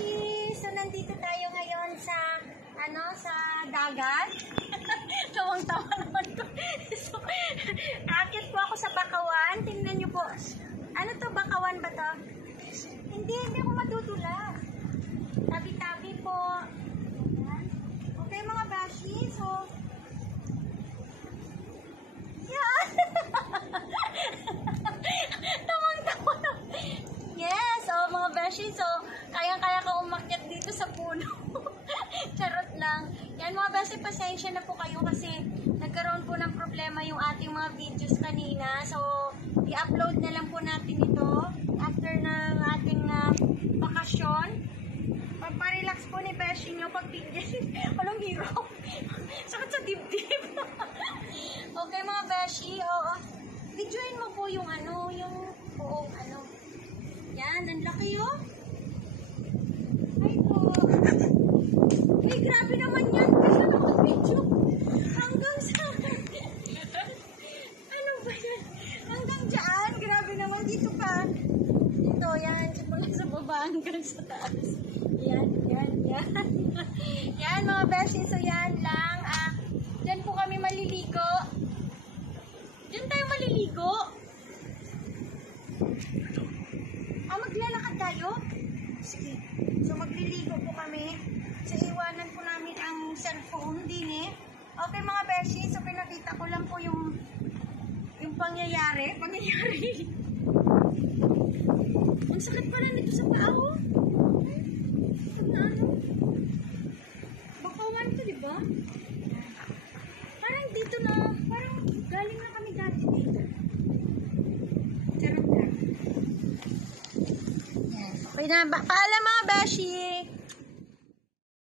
beshi! So, nandito tayo ngayon sa, sa dagat. Tawang-tawa naman to. So, akit po ako sa Bakawan. Tingnan nyo po. Ano to? Bakawan ba to? Hindi ako matutula. Tabi-tabi po. Okay, mga beshi. So, yan. Tawang-tawa. Yes, mga beshi. So, kayang-kaya ka umakyat dito sa puno. Charot lang. Yan mga beshi, pasensya na po kayo kasi nagkaroon po ng problema yung ating mga videos kanina. So, i-upload na lang po natin ito after ng ating bakasyon. Pagpa-relax po ni beshi nyo pag walang hirap. Sakit sa dibdib. Okay mga beshi, videoin mo po yung yung buong Yan, ang laki oh. Ay po. Ay, grabe naman yan. Kasi naman video. Hanggang sa... Ano ba yan? Hanggang dyan. Grabe naman. Dito pa. Dito, yan. Simula sa baba hanggang sa taas. Yan. Yan, mga beshi. So, yan lang. Diyan po kami maliligo. Diyan tayo maliligo. Maglalakad tayo? Sige. So, magliligo po kami. So, iwanan po namin ang cellphone din eh. Okay, mga beshi. So, pinakita ko lang po yung pangyayari. Ang sakit pala nito sa paa ko. Bakawan to, di ba? Parang dito na, parang galing na kami dati dito. Charot lang. Okay na. Paalam mga beshi!